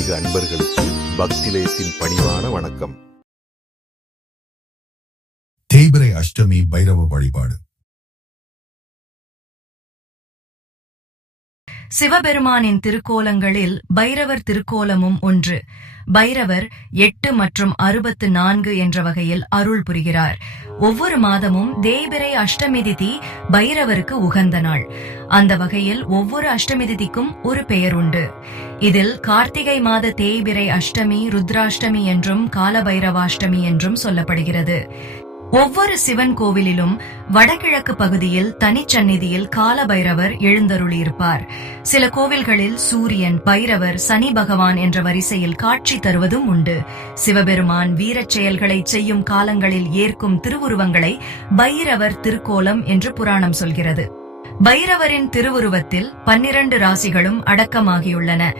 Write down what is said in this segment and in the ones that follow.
ஆன்மீக அன்பர்களுக்கு பக்திலயத்தின் பணிவான வணக்கம். தேய்பிரை அஷ்டமி பைரவ வழிபாடு. சிவபெருமானின் திருக்கோலங்களில் பைரவர் திருக்கோலமும் ஒன்று. பைரவர் எட்டு மற்றும் அறுபத்து நான்கு என்ற வகையில் அருள் புரிகிறார். ஒவ்வொரு மாதமும் தேய்பிரை அஷ்டமி திதி பைரவருக்கு உகந்த நாள். அந்த வகையில் ஒவ்வொரு அஷ்டமி திதிக்கும் ஒரு பெயர் உண்டு. இதில் கார்த்திகை மாத தேய்பிரை அஷ்டமி ருத்ராஷ்டமி என்றும் காலபைரவாஷ்டமி என்றும் சொல்லப்படுகிறது. ஒவ்வொரு சிவன் கோவிலிலும் வடகிழக்கு பகுதியில் தனிச்சந்நிதியில் காலபைரவர் எழுந்தருளியிருப்பார். சில கோவில்களில் சூரியன் பைரவர் சனி பகவான் என்ற வரிசையில் காட்சி தருவதும் உண்டு. சிவபெருமான் வீரச் செயல்களை செய்யும் காலங்களில் ஏற்கும் திருவுருவங்களை பைரவர் திருக்கோலம் என்று புராணம் சொல்கிறது. பைரவரின் திருவுருவத்தில் பன்னிரண்டு ராசிகளும் அடக்கமாகியுள்ளன.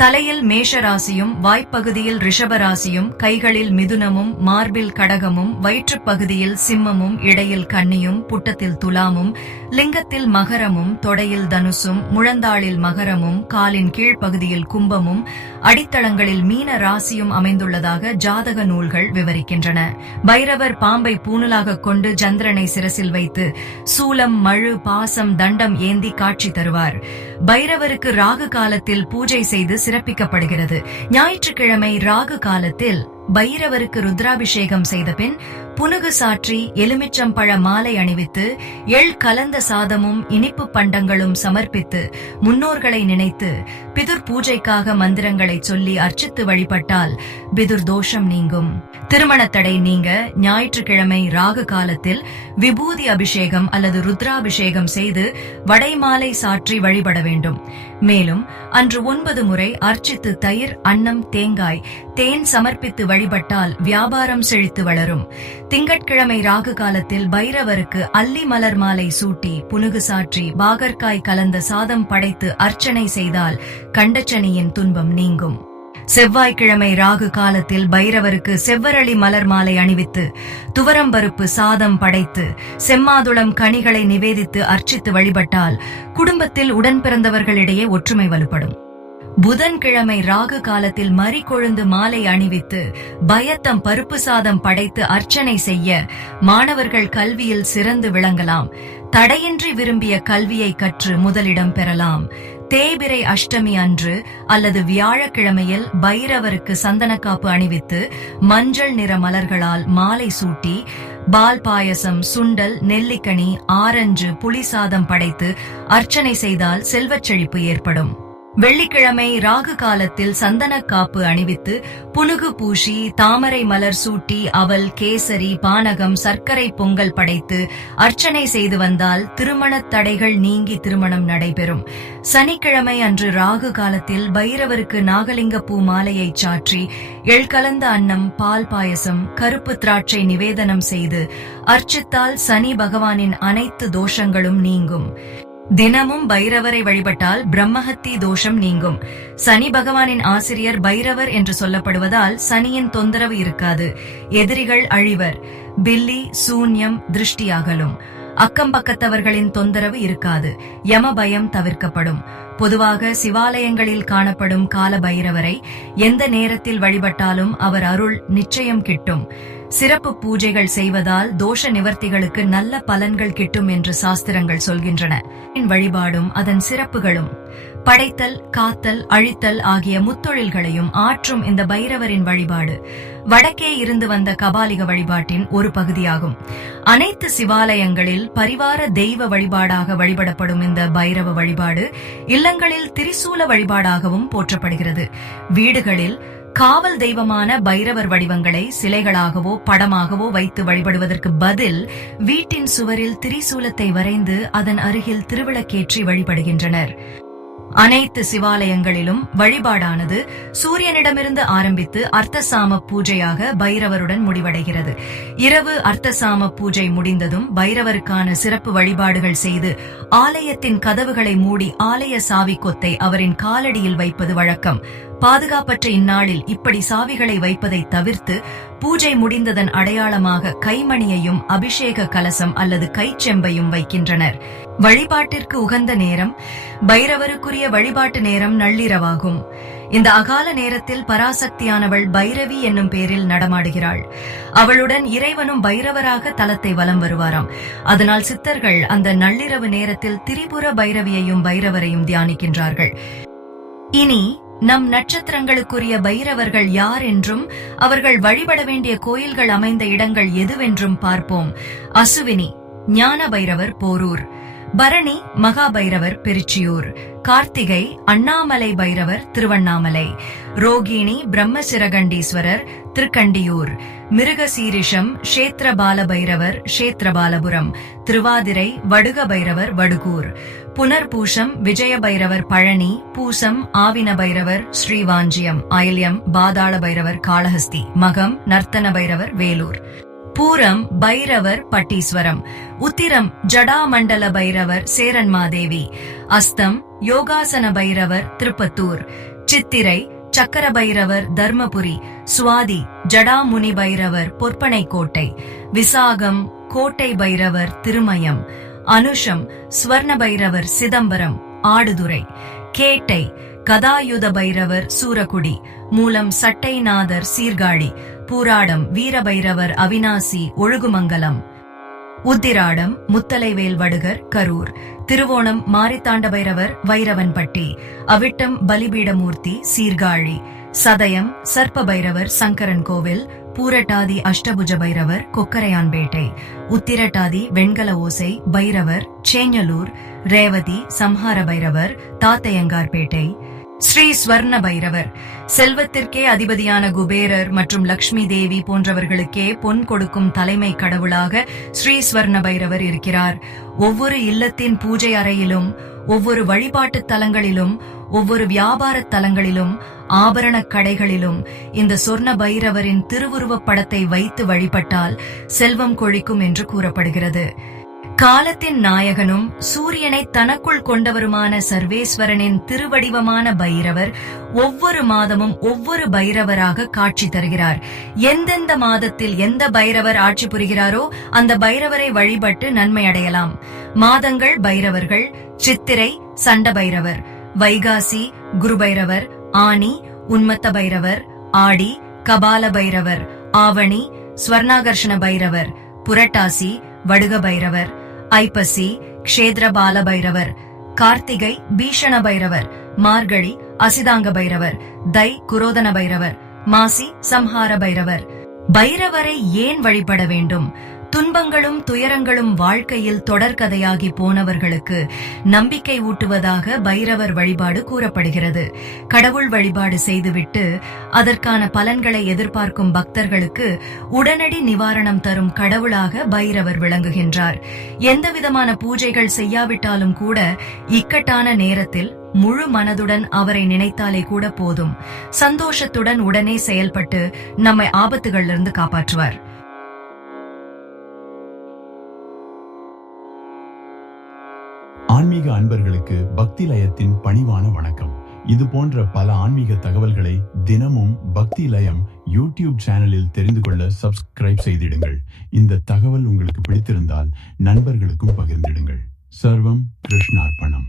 தலையில் மேஷ ராசியும் வாய்ப்பகுதியில் ரிஷபராசியும் கைகளில் மிதுனமும் மார்பில் கடகமும் வயிற்றுப்பகுதியில் சிம்மமும் இடையில் கன்னியும் புட்டத்தில் துலாமும் லிங்கத்தில் மகரமும் தொடையில் தனுசும் முழந்தாளில் மகரமும் காலின் கீழ்ப்பகுதியில் கும்பமும் அடித்தளங்களில் மீன ராசியும் அமைந்துள்ளதாக ஜாதக நூல்கள் விவரிக்கின்றன. பைரவர் பாம்பை பூணலாக கொண்டு சந்திரனை சிரசில் வைத்து சூலம் மழு பாசம் தண்டம் ஏந்தி காட்சி தருவார். பைரவருக்கு ராகு காலத்தில் பூஜை செய்து சிறப்பிக்கப்படுகிறது. ஞாயிற்றுக்கிழமை ராகு காலத்தில் பைரவருக்கு ருத்ராபிஷேகம் செய்த பின் புனுகு சாற்றி எலுமிச்சம்பழ மாலை அணிவித்து எள் கலந்த சாதமும் இனிப்பு பண்டங்களும் சமர்ப்பித்து முன்னோர்களை நினைத்து பிதுர் பூஜைக்காக மந்திரங்களை சொல்லி அர்ச்சித்து வழிபட்டால் பிதுர் தோஷம் நீங்கும். திருமணத்தடை நீங்க ஞாயிற்றுக்கிழமை ராகு காலத்தில் விபூதி அபிஷேகம் அல்லது ருத்ராபிஷேகம் செய்து வடைமாலை சாற்றி வழிபட வேண்டும். மேலும் அன்று ஒன்பது முறை அர்ச்சித்து தயிர் அன்னம் தேங்காய் தேன் சமர்ப்பித்து வழிபட்டால் வியாபாரம் செழித்து வளரும். திங்கட்கிழமை ராகு காலத்தில் பைரவருக்கு அல்லி மலர் மாலை சூட்டி புனுகு சாற்றி பாகற்காய் கலந்த சாதம் படைத்து அர்ச்சனை செய்தால் கண்டச்சனியின் துன்பம் நீங்கும். செவ்வாய்க்கிழமை ராகு காலத்தில் பைரவருக்கு செவ்வரளி மலர் மாலை அணிவித்து துவரம்பருப்பு சாதம் படைத்து செம்மாதுளம் கனிகளை நிவேதித்து அர்ச்சித்து வழிபட்டால் குடும்பத்தில் உடன் பிறந்தவர்களிடையே ஒற்றுமை வலுப்படும். புதன்கிழமை ராகு காலத்தில் மறி கொழுந்து மாலை அணிவித்து பயத்தம் பருப்பு சாதம் படைத்து அர்ச்சனை செய்ய மாணவர்கள் கல்வியில் சிறந்து விளங்கலாம். தடையின்றி விரும்பிய கல்வியை கற்று முதலிடம் பெறலாம். தேய்பிரை அஷ்டமி அன்று அல்லது வியாழக்கிழமையில் பைரவருக்கு சந்தனக்காப்பு அணிவித்து மஞ்சள் நிற மலர்களால் மாலை சூட்டி பால் பாயசம் சுண்டல் நெல்லிக்கனி ஆரஞ்சு புளிசாதம் படைத்து அர்ச்சனை செய்தால் செல்வச் செழிப்பு ஏற்படும். வெள்ளிக்கிழமை ராகு காலத்தில் சந்தனக்காப்பு அணிவித்து புனுகு பூசி தாமரை மலர் சூட்டி அவல் கேசரி பானகம் சர்க்கரை பொங்கல் படைத்து அர்ச்சனை செய்து வந்தால் திருமணத் தடைகள் நீங்கி திருமணம் நடைபெறும். சனிக்கிழமை அன்று ராகு காலத்தில் பைரவருக்கு நாகலிங்க பூ மாலையை சாற்றி எழ்கலந்த அன்னம் பால் பாயசம் கருப்பு திராட்சை நிவேதனம் செய்து அர்ச்சித்தால் சனி பகவானின் அனைத்து தோஷங்களும் நீங்கும். தினமும் பைரவரை வழிபட்டால் பிரம்மஹத்தி தோஷம் நீங்கும். சனி பகவானின் ஆசிரியர் பைரவர் என்று சொல்லப்படுவதால் சனியின் தொந்தரவு இருக்காது. எதிரிகள் அழிவர். பில்லி சூன்யம் திருஷ்டியாகலும் அக்கம் பக்கத்தவர்களின் தொந்தரவு இருக்காது. யம பயம் தவிர்க்கப்படும். பொதுவாக சிவாலயங்களில் காணப்படும் கால பைரவரை எந்த நேரத்தில் வழிபட்டாலும் அவர் அருள் நிச்சயம் கிட்டும். சிறப்பு பூஜைகள் செய்வதால் தோஷ நிவர்த்திகளுக்கு நல்ல பலன்கள் கிட்டும் என்று சாஸ்திரங்கள் சொல்கின்றன. வழிபாடும் அதன் சிறப்புகளும். படைத்தல் காத்தல் அழித்தல் ஆகிய முத்தொழில்களையும் ஆற்றும் இந்த பைரவரின் வழிபாடு வடக்கே இருந்து வந்த கபாலிக வழிபாட்டின் ஒரு பகுதியாகும். அனைத்து சிவாலயங்களில் பரிவார தெய்வ வழிபாடாக வழிபடப்படும் இந்த பைரவ வழிபாடு இல்லங்களில் திரிசூல வழிபாடாகவும் போற்றப்படுகிறது. வீடுகளில் காவல் தெய்வமான பைரவர் வடிவங்களை சிலைகளாகவோ படமாகவோ வைத்து வழிபடுவதற்கு பதில் வீட்டின் சுவரில் திரிசூலத்தை வரைந்து அதன் அருகில் திருவிளக்கேற்றி வழிபடுகின்றனர். அனைத்து சிவாலயங்களிலும் வழிபாடானது சூரியனிடமிருந்து ஆரம்பித்து அர்த்தசாம பூஜையாக பைரவருடன் முடிவடைகிறது. இரவு அர்த்தசாம பூஜை முடிந்ததும் பைரவருக்கான சிறப்பு வழிபாடுகள் செய்து ஆலயத்தின் கதவுகளை மூடி ஆலய சாவி கொத்தை அவரின் காலடியில் வைப்பது வழக்கம். பாதுகாப்பற்ற இந்நாளில் இப்படி சாவிகளை வைப்பதை தவிர்த்து பூஜை முடிந்ததன் அடையாளமாக கைமணியையும் அபிஷேக கலசம் அல்லது கைச்செம்பையும் வைக்கின்றனர். வழிபாட்டிற்கு உகந்த நேரம் பைரவருக்குரிய வழிபாட்டு நேரம் நள்ளிரவாகும். இந்த அகால நேரத்தில் பராசக்தியானவள் பைரவி என்னும் பேரில் நடமாடுகிறாள். அவளுடன் இறைவனும் பைரவராக தலத்தை வலம் வருவாராம். அதனால் சித்தர்கள் அந்த நள்ளிரவு நேரத்தில் திரிபுர பைரவியையும் பைரவரையும் தியானிக்கின்றார்கள். இனி நம் நட்சத்திரங்களுக்குரிய பைரவர்கள் யார் என்றும் அவர்கள் வழிபட வேண்டிய கோயில்கள் அமைந்த இடங்கள் எதுவென்றும் பார்ப்போம். அசுவினி ஞான பைரவர் போரூர். பரணி மகாபைரவர் பெருச்சியூர் கார்த்திகை அண்ணாமலை பைரவர் திருவண்ணாமலை ரோகிணி பிரம்மசிரகண்டீஸ்வரர் திருக்கண்டியூர் மிருகசீரிஷம் க்ஷேத்திரபால பைரவர் க்ஷேத்திரபாலபுரம் திருவாதிரை வடுக பைரவர் வடுகூர் புனர்பூஷம் விஜய பைரவர் பழனி பூசம் ஆவின பைரவர் ஸ்ரீவாஞ்சியம் அயல்யம் பாதாள பைரவர் காளஹஸ்தி மகம் நர்த்தன பைரவர் வேலூர். பூரம் பைரவர் பட்டீஸ்வரம். உத்திரம் ஜடாமண்டல பைரவர் சேரன்மாதேவி. அஸ்தம் யோகாசன பைரவர் திருப்பத்தூர். சித்திரை சக்கர பைரவர் தர்மபுரி. சுவாதி ஜடாமுனி பைரவர் பொற்பனைக்கோட்டை. விசாகம் கோட்டை பைரவர் திருமயம். அனுஷம் ஸ்வர்ண பைரவர் சிதம்பரம் ஆடுதுறை. கேட்டை கதாயுத பைரவர் சூரக்குடி மூலம் சட்டைநாதர் சீர்காழி. பூராடம் வீரபைரவர் அவினாசி ஒழுகுமங்கலம். உத்திராடம் முத்தலைவேல் வடுகர் கரூர். திருவோணம் மாரித்தாண்ட பைரவர் வைரவன்பட்டி. அவிட்டம் பலிபீடமூர்த்தி சீர்காழி. சதயம் சர்ப்ப பைரவர் சங்கரன் கோவில். பூரட்டாதி அஷ்டபுஜ பைரவர் கொக்கரையான்பேட்டை. உத்திரட்டாதி வெண்கல ஓசை பைரவர் சேஞ்சலூர் ரேவதி சம்ஹார பைரவர் தாத்தையங்கார்பேட்டை. ஸ்ரீ ஸ்வர்ண பைரவர். செல்வத்திற்கே அதிபதியான குபேரர் மற்றும் லக்ஷ்மி தேவி போன்றவர்களுக்கே பொன் கொடுக்கும் தலைமை கடவுளாக ஸ்ரீ ஸ்வர்ண பைரவர் இருக்கிறார். ஒவ்வொரு இல்லத்தின் பூஜை அறையிலும் ஒவ்வொரு வழிபாட்டுத் தலங்களிலும் ஒவ்வொரு வியாபாரத் தலங்களிலும் ஆபரணக் கடைகளிலும் இந்த சொர்ண பைரவரின் திருவுருவப் படத்தை வைத்து வழிபட்டால் செல்வம் கொழிக்கும் என்று கூறப்படுகிறது. காலத்தின் நாயகனும் சூரியனை தனக்குள் கொண்டவருமான சர்வேஸ்வரனின் திருவடிவமான பைரவர் ஒவ்வொரு மாதமும் ஒவ்வொரு பைரவராக காட்சி தருகிறார். எந்தெந்த மாதத்தில் எந்த பைரவர் ஆட்சி புரிகிறாரோ அந்த பைரவரை வழிபட்டு நன்மை அடையலாம். மாதங்கள் பைரவர்கள் சித்திரை சண்ட பைரவர் வைகாசி குரு பைரவர் ஆனி உன்மத்த பைரவர் ஆடி கபால பைரவர் ஆவணி ஸ்வர்ணாகர்ஷண பைரவர் புரட்டாசி வடுக பைரவர் ஐப்பசி க்ஷேத்ர பால பைரவர் கார்த்திகை பீஷண பைரவர் மார்கழி அசிதாங்க பைரவர் தை குரோதன பைரவர் மாசி சம்ஹார பைரவர். பைரவரை ஏன் வழிபட வேண்டும்? துன்பங்களும் துயரங்களும் வாழ்க்கையில் தொடர்கதையாகி போனவர்களுக்கு நம்பிக்கை ஊட்டுவதாக பைரவர் வழிபாடு கூறப்படுகிறது. கடவுள் வழிபாடு செய்துவிட்டு அதற்கான பலன்களை எதிர்பார்க்கும் பக்தர்களுக்கு உடனடி நிவாரணம் தரும் கடவுளாக பைரவர் விளங்குகின்றார். எந்தவிதமான பூஜைகள் செய்யாவிட்டாலும் கூட இக்கட்டான நேரத்தில் முழு மனதுடன் அவரை நினைத்தாலே கூட போதும். சந்தோஷத்துடன் உடனே செயல்பட்டு நம்மை ஆபத்துகளிலிருந்து காப்பாற்றுவார். ஆன்மீக அன்பர்களுக்கு பக்தி லயத்தின் பணிவான வணக்கம். இது போன்ற பல ஆன்மீக தகவல்களை தினமும் பக்தி லயம் யூடியூப் சேனலில் தெரிந்து கொள்ள சப்ஸ்கிரைப் செய்திடுங்கள். இந்த தகவல் உங்களுக்கு பிடித்திருந்தால் நண்பர்களுக்கும் பகிர்ந்திடுங்கள். சர்வம் கிருஷ்ணார்ப்பணம்